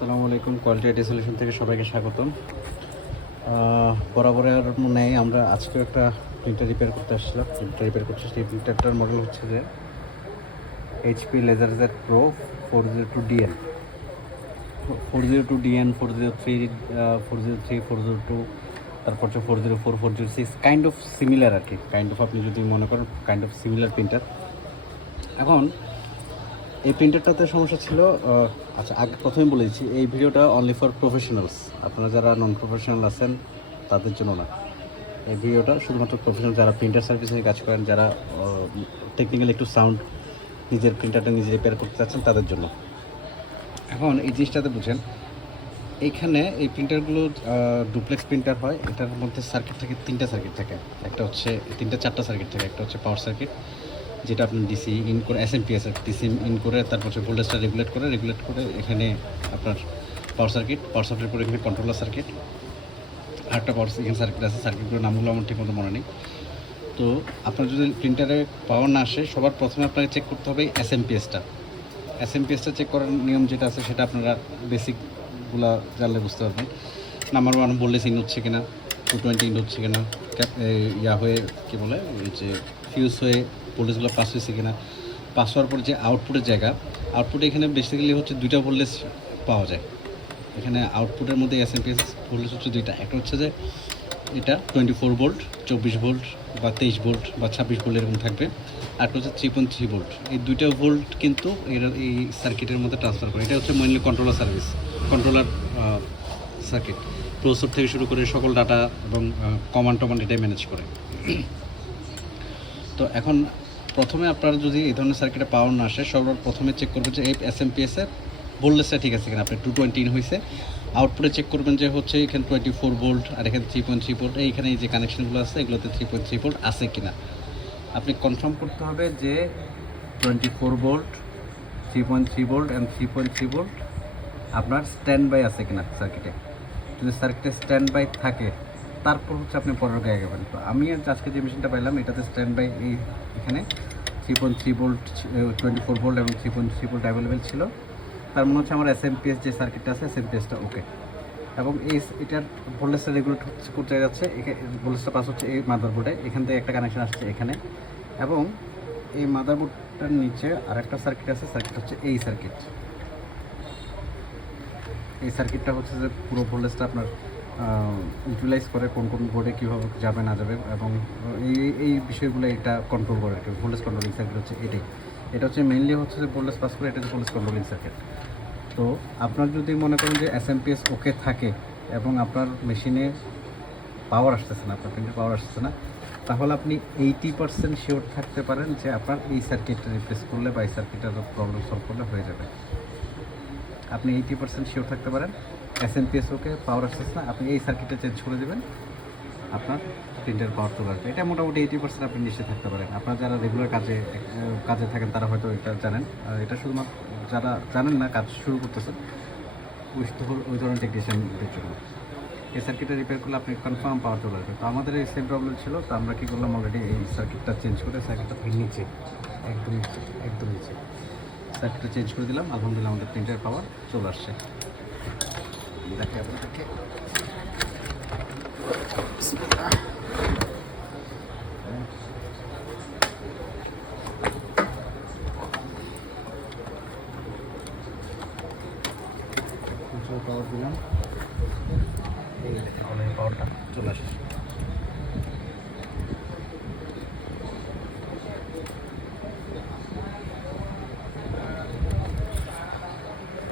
আসসালামু আলাইকুম, quality IT solution থেকে সবাইকে স্বাগতম। বরাবরের নেই আমরা আজকে একটা প্রিন্টার রিপেয়ার করতে আসছিলাম। প্রিন্টার রিপেয়ার করছি, সেই প্রিন্টারটার মডেল হচ্ছে যে HP LaserJet Pro 402DN, 402DN, 403, 403, 402, তারপর হচ্ছে 404, 406, কাইন্ড অফ সিমিলার আর কি। কাইন্ড অফ আপনি যদি মনে করেন কাইন্ড অফ সিমিলার প্রিন্টার। এখন এই প্রিন্টারটাতে সমস্যা ছিল। আচ্ছা, আগে প্রথমে বলে দিচ্ছি, এই ভিডিওটা অনলি ফর প্রফেশনালস। আপনারা যারা নন প্রফেশনাল আছেন তাদের জন্য না। এই ভিডিওটা শুধুমাত্র প্রফেশনাল, যারা প্রিন্টার সার্ভিস নিয়ে কাজ করেন, যারা টেকনিক্যালি একটু সাউন্ড, নিজের প্রিন্টারটা নিজে রিপেয়ার করতে চাচ্ছেন তাদের জন্য। এখন এই জিনিসটাতে বুঝেন, এইখানে এই প্রিন্টারগুলো ডুপ্লেক্স প্রিন্টার হয়। এটার মধ্যে সার্কিট থাকে, তিনটা সার্কিট থাকে। একটা হচ্ছে চারটা সার্কিট থাকে। একটা হচ্ছে পাওয়ার সার্কিট, যেটা আপনি ডিসি ইন করে SMPS ডিসি ইন করে তারপর হচ্ছে ভোল্টেজটা রেগুলেট করে এখানে আপনার পাওয়ার সার্কিট করে এখানে কন্ট্রোলার সার্কিট, আরেকটা পাওয়ার এখানে সার্কিট আছে। সার্কিটগুলোর নামগুলো আমার ঠিক মতো মনে নেই। তো আপনার যদি প্রিন্টারে পাওয়ার না আসে, সবার প্রথমে আপনাকে চেক করতে হবে এসএমপিএসটা চেক করার নিয়ম যেটা আছে সেটা আপনারা বেসিকগুলো জানলে বুঝতে পারবেন। নাম্বার 1, ভোল্টেজ ইন হচ্ছে কিনা, 220 ইন হচ্ছে কিনা, ইয়া হয়ে কী বলে এই যে ফিউজ হয়ে ভোল্টেজগুলো পাস হয়েছে কিনা। পাস হওয়ার পর যে আউটপুটের জায়গা, আউটপুটে এখানে বেসিক্যালি হচ্ছে দুইটা ভোল্টেজ পাওয়া যায়। এখানে আউটপুটের মধ্যে SMPS ভোল্টেজ হচ্ছে দুইটা। একটা হচ্ছে যে এটা 24 ভোল্ট, 24 ভোল্ট বা 23 ভোল্ট বা 26 ভোল্ট এরকম থাকবে। আরেকটা হচ্ছে 3.3 ভোল্ট। এই দুইটা ভোল্ট কিন্তু এই সার্কিটের মধ্যে ট্রান্সফার করে। এটা হচ্ছে মেইনলি কন্ট্রোলার সার্কিট, প্রসেসর থেকে শুরু করে সকল ডাটা এবং কমান্ড এটাই ম্যানেজ করে। তো এখন প্রথমে আপনারা যদি এই ধরনের সার্কিটে পাওয়ার না আসে, সবার প্রথমে চেক করবেন যে এই SMPS-এর ভোল্টেজটা ঠিক আছে কিনা। আপনি 220 হয়েছে, আউটপুটে চেক করবেন যে হচ্ছে এখানে 24 ভোল্ট আর এখানে 3.3 ভোল্ট। এইখানে এই যে কানেকশনগুলো আছে এগুলোতে 3.3 ভোল্ট আছে কিনা আপনি কনফার্ম করতে হবে যে 24 ভোল্ট, 3.3 ভোল্ট অ্যান্ড 3.3 ভোল্ট আপনার স্ট্যান্ড বাই আছে কিনা সার্কিটে। যদি সার্কিটে স্ট্যান্ড বাই থাকে তারপর হচ্ছে আপনি পরের গায়ে যাবেন। তো আমি আজকে যে মেশিনটা পাইলাম এটাতে স্ট্যান্ড বাই এখানে 3.3 ভোল্ট, 24 ভোল্ট এবং 3.3 ভোল্ট অ্যাভেলেবেল ছিল। তার মনে হচ্ছে আমার SMPS যে সার্কিটটা আছে SMPSটা ওকে, এবং এটার ভোল্টেজটা রেগুলেট করতে যাচ্ছে। ভোল্টেজটা পাস হচ্ছে এই মাদারবোর্ডে, এখান থেকে একটা কানেকশন আসছে এখানে, এবং এই মাদারবোর্ডটার নিচে আরেকটা সার্কিট আছে। সার্কিট হচ্ছে এই সার্কিটটা হচ্ছে যে পুরো ভোল্টেজটা আপনার ইউটিলাইজ করে, কোন বোর্ডে কীভাবে যাবে না যাবে, এবং এই বিষয়গুলো এটা কন্ট্রোল করে আর কি। ভোল্টেজ কন্ট্রোলিং সার্কিট হচ্ছে এটা হচ্ছে মেইনলি হচ্ছে যে ভোল্টেজ পাস করে, এটা হচ্ছে ভোল্টেজ কন্ট্রোলিং সার্কিট। তো আপনার যদি মনে করেন যে SMPS ওকে থাকে এবং আপনার মেশিনে পাওয়ার আসতেছে না, আপনার প্রিন্টার পাওয়ার আসতেছে না, তাহলে আপনি 80% শিওর থাকতে পারেন যে আপনার এই সার্কিটটা রিপ্লেস করলে বা এই সার্কিটটার প্রবলেম সলভ করলে হয়ে যাবে। আপনি 80% শিওর থাকতে পারেন SMPS ওকে, পাওয়ার আসতেছে না, আপনি এই সার্কিটটা চেঞ্জ করে দেবেন, আপনার প্রিন্টার পাওয়ার চলে আসবে। এটা মোটামুটি 80% আপনি নিশ্চিত থাকতে পারেন। আপনারা যারা রেগুলার কাজে থাকেন তারা হয়তো এটা জানেন। আর এটা শুধুমাত্র যারা জানেন না, কাজ শুরু করতেছেন, ওই ধরনের টেকনিশিয়ানদের জন্য। এই সার্কিটটা রিপেয়ার করলে আপনি কনফার্ম পাওয়ার চলে আসবে। তো আমাদের এই সেম প্রবলেম ছিল, তো আমরা কী করলাম, অলরেডি এই সার্কিটটা চেঞ্জ করে সার্কিটটা নিচে একদম নিচে সার্কিটটা চেঞ্জ করে দিলাম। আলহামদুলিল্লাহ আমাদের প্রিন্টার পাওয়ার চলে আসছে। দেখে আপনাদেরকে পাওয়ার দিলাম, এই দেখেন অলরেডি পাওয়ারটা চলে আসছে।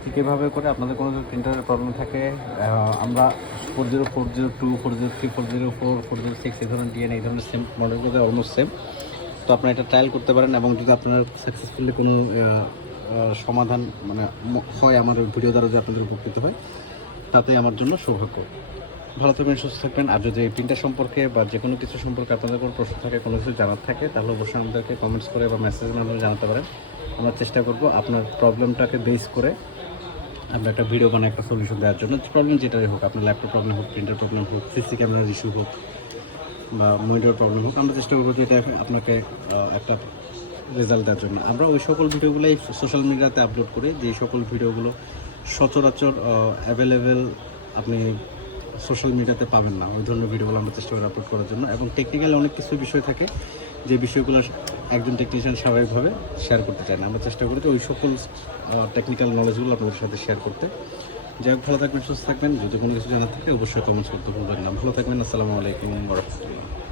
ঠিক এভাবে করে আপনাদের কোনো যদি প্রিন্টারের প্রবলেম থাকে, আমরা 40, 402, 403, 404, 406 এই ধরনের DN এই ধরনের সেম মডেলগুলো অলমোস্ট সেম। তো আপনারা এটা ট্রায়াল করতে পারেন, এবং যদি আপনার সাকসেসফুলি কোনো সমাধান মানে হয় আমার ভিডিও দ্বারা যদি আপনাদের উপকৃত হয়, তাতে আমার জন্য সৌভাগ্য। ভালো থাকবেন, সুস্থ থাকবেন। আর যদি এই প্রিন্টার সম্পর্কে বা যে কোনো কিছু সম্পর্কে আপনাদের কোনো প্রশ্ন থাকে, কোনো কিছু জানার থাকে, তাহলে অবশ্যই আমাদেরকে কমেন্টস করে বা মেসেজের মাধ্যমে জানাতে পারেন। আমরা চেষ্টা করব আপনার প্রবলেমটাকে বেস করে আমরা একটা ভিডিও বানাই একটা সলিউশন দেওয়ার জন্য। প্রবলেম যেটাই হোক, আপনার ল্যাপটপ প্রবলেম হোক, প্রিন্টার প্রবলেম হোক, সিসি ক্যামেরার ইস্যু হোক বা মনিটর প্রবলেম হোক, আমরা চেষ্টা করবো যে এটা আপনাকে একটা রেজাল্ট দেওয়ার জন্য। আমরা ওই সকল ভিডিওগুলোই সোশ্যাল মিডিয়াতে আপলোড করি, যে সকল ভিডিওগুলো সচরাচর অ্যাভেলেবেল আপনি সোশ্যাল মিডিয়াতে পাবেন না। ওই ধরনের ভিডিওগুলো আমরা চেষ্টা করি আপলোড করার জন্য, এবং টেকনিক্যাল অনেক কিছু বিষয় থাকে যে বিষয়গুলো একজন টেকনিশিয়ান স্বাভাবিকভাবে শেয়ার করতে চায় না। আমরা চেষ্টা করি যে ওই সকল টেকনিক্যাল নলেজগুলো আপনাদের সাথে শেয়ার করতে। যাই হোক, ভালো থাকবেন, সুস্থ থাকবেন। যদি কোনো কিছু জানার থাকে অবশ্যই কমেন্টস করতে ভুলবেন না। ভালো থাকবেন। আসসালামু আলাইকুম ওয়া রাহমাতুল্লাহ।